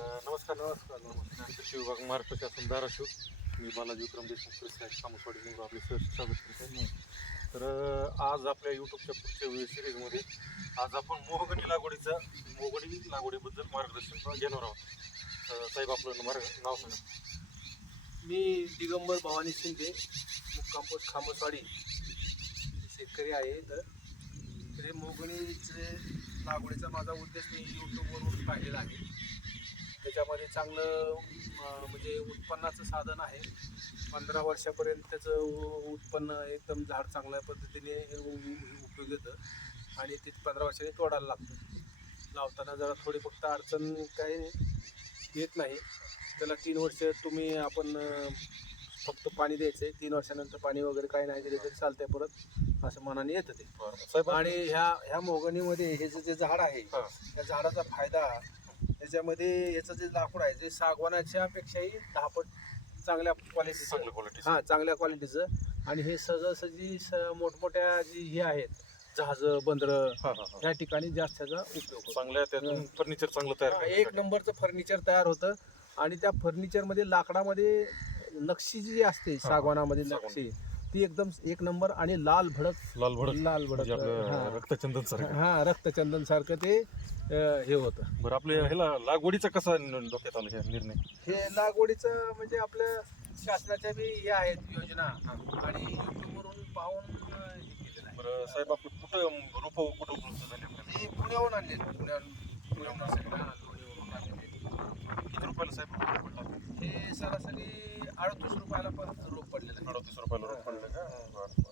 नमस्कार नमस्कार नमस्कार. कृषी विभाग महाराष्ट्र शासन धाराशिव. मी बालाजी विक्रम देशमुख कृषी आहे कामसवाडी म्हणून आपले सर स्वागत करतो. तर आज आपल्या यूट्यूबच्या पुढच्या सिरीजमध्ये आज आपण मोहगणी लागवडीचा मोहगणी लागवडीबद्दल मार्गदर्शन घेणार आहोत. साहेब आपलं मार्ग नाव सांगा. मी दिगंबर भवानी शिंदे मुक्काम पोस्ट खामसवाडी शेतकरी आहे तर तर हे मोगणीचे लागवडीचा माझा उद्देश मी यूट्यूबवरून पाहिलेला आहे. त्याच्यामध्ये चांगलं म्हणजे उत्पन्नाचं साधन आहे. पंधरा वर्षापर्यंत त्याचं उत्पन्न एकदम झाड चांगल्या पद्धतीने उपयोग येतं आणि ते पंधरा वर्षांनी तोडायला लागतं. लावताना जरा थोडी फक्त अडचण काही येत नाही. त्याला तीन वर्ष तुम्ही आपण फक्त पाणी द्यायचं आहे तीन वर्षानंतर पाणी वगैरे काही नाही दिले तरी चालतंय परत. असं मनाने येतं ते. आणि ह्या ह्या मोगणीमध्ये हे जे जे झाड आहे. त्या झाडाचा फायदा त्याच्यामध्ये याचं जे लाकूड आहे जे सागवानाच्या पेक्षाही दहा पट चांगल्या क्वालिटीचं क्वालिटी हा चांगल्या क्वालिटीचं आणि हे सहजासहजी स- मोठमोठ्या जी हे आहेत जहाजं बंदरं हां हां हां. ह्या ठिकाणी जास्त त्याचा उपयोग होतो. चांगल्या त्यातून फर्निचर चांगलं तयार हा, करण्यासाठी. एक नंबरचं फर्निचर तयार होतं. आणि त्या फर्निचरमध्ये लाकडामध्ये नक्षी जी असते सागवानामध्ये सागवान. नक्षी ती एकदम एक नंबर आणि लाल भडक. लाल भडक. लाल भडक. म्हणजे आपलं हा. रक्तचंदन सारखं. हा रक्तचंदन सारखं ते अं, हे होतं. बरं आपल्या ह्याला लागवडीचा कसा न- डोक्यात आला ह्या निर्णय? हे लागवडीचं म्हणजे आपल्या शासनाच्या बी हे आहेत योजना. आणि युट्यूबवरून पाहून अं, हे केलेलं आहे. बरं साहेब आपलं कुठं रोप कुठं उपलब्ध झाले आपल्याला? हे पुण्याहून आणले पुण्याहून पुण्याहून असेल ना, पुण्यावरून आणलेले. किती रुपयाला साहेब रोप पडला हे सरासरी अडतीस रुपयाला पण रोप पडलेलं आहे. अडतीस रुपयाला रोप पडलं का? बरं बरं.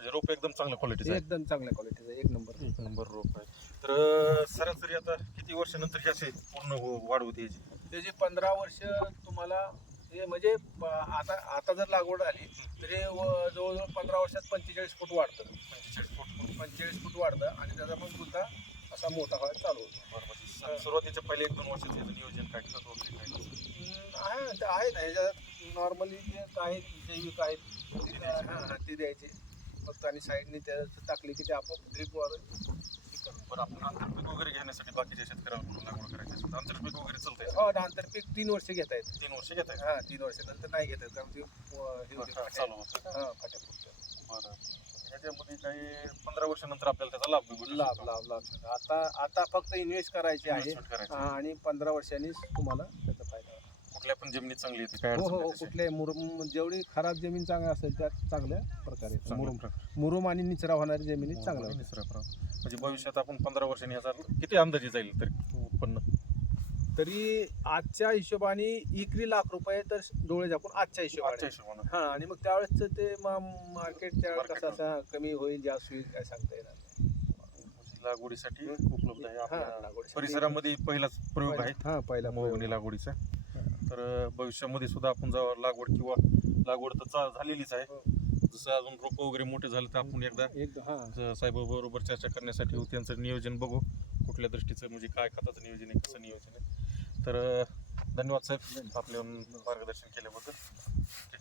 म्हणजे रोप एकदम चांगल्या क्वालिटीचं आहे एकदम चांगल्या क्वालिटीचं एक नंबर. एक नंबर रोप आहे. तर सरासरी आता किती वर्षानंतर हे असे पूर्ण हो- वाढ होते याची? त्याची पंधरा वर्ष तुम्हाला हे म्हणजे प- आता आता जर लागवड आली तर हे व- जवळजवळ पंधरा वर्षात पंचेचाळीस फूट वाढतं. पंचेचाळीस फूट. पंचेचाळीस फूट वाढतं आणि त्याचा मग बुद्धा असा मोठा व्हायला चालू होतो. बरं म्हणजे सुरुवातीच्या पहिले एक दोन वर्षाचं याचं नियोजन काय खत वगैरे काय? हम्म, आहे ते आहे ना ह्याच्यात नॉर्मली जे आहेत जैविक आहेत ते हां हां ते द्यायचे. फक्त आणि साईडने त्याचं टाकले की ते आपोआप ड्रीपवर बरं आपण आंतरपीक वगैरे घेण्यासाठी बाकीच्या शेतकऱ्यांना कुठून लागवड करायची असेल तर आंतरपीक वगैरे चालतंय हो आंतरपीक तीन वर्ष घेता येतं. तीन वर्ष घेत आहे हां तीन वर्ष नंतर नाही घेता येत कारण ते अं, हे चालू होतं. हां फाट्या फुटतात. बरं. ह्याच्यामध्ये काही पंधरा वर्षानंतर आपल्याला त्याचा लाभ भेटू लाभ. लाभ लाभ. आता आता फक्त इन्व्हेस्ट करायचे आहे. करायचं. हा, आणि पंधरा वर्षांनीच तुम्हाला. कुठल्या पण जमिनीत चांगली येते काय हो अडचण हो नाही त्याची. कुठल्याही मुरुम जेवढी खराब जमीन चांगली असेल त्या चांगल्या प्रकारे येतं. चांगलं मुरुम प्रकार. मुरुम आणि निचरा होणारी जमिनीत चांगल्या आणि होतात. निसरा प्रकार. म्हणजे भविष्यात आपण पंधरा वर्षांनी याचा किती अंदाजे जाईल तरी उत्पन्न तरी आजच्या हिशोबाने इकरी लाख रुपये तर डोळे झाकून आजच्या आजच्या हिशोबाने हिशोबानं हा आणि मग त्यावेळेस ते मार्केट त्यावेळेस Market कसं असं कमी होईल जास्त होईल काय सांगता येणार नाही. म्हणजे लागवडीसाठी. उपलब्ध आहे हा, आपल्या लागवडीसाठी. परिसरामध्ये पहिलाच प्रयोग आहे हा पहिला मोहगणी लागवडीचा तर भविष्यामध्ये सुद्धा आपण जेव्हा लागवड किंवा लागवड तर चा- झालेलीच आहे. जसं अजून रोपं वगैरे मोठे झाले तर आपण एकदा हा साहेबाबरोबर चर्चा करण्यासाठी. त्यांचं नियोजन बघू कुठल्या दृष्टीचं म्हणजे काय खताचं नियोजन आहे कसं नियोजन आहे तर धन्यवाद साहेब आपल्या मार्गदर्शन केल्याबद्दल